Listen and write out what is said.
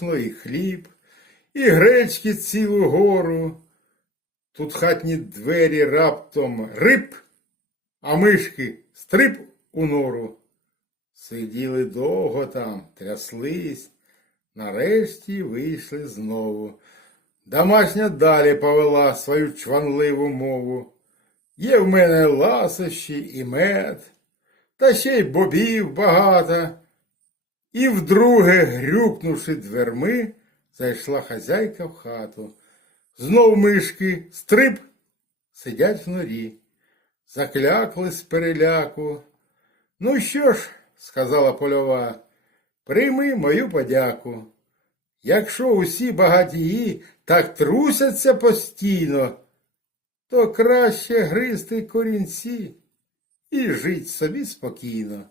борошно, і хліб, і гречки цілу гору. Тут хатні двері раптом рип, а мишки стрип у нору. Сиділи довго там, тряслись, нарешті вийшли знову. Домашня далі повела свою чванливу мову. Є в мене ласощі і мед, та ще й бобів багато. І вдруге, грюкнувши дверми, зайшла хазяйка в хату. Знов мишки стриб сидять в норі, заклякли з переляку. Ну що ж, сказала польова, прийми мою подяку. Якщо усі багатії так трусяться постійно, то краще гризти корінці і жить собі спокійно.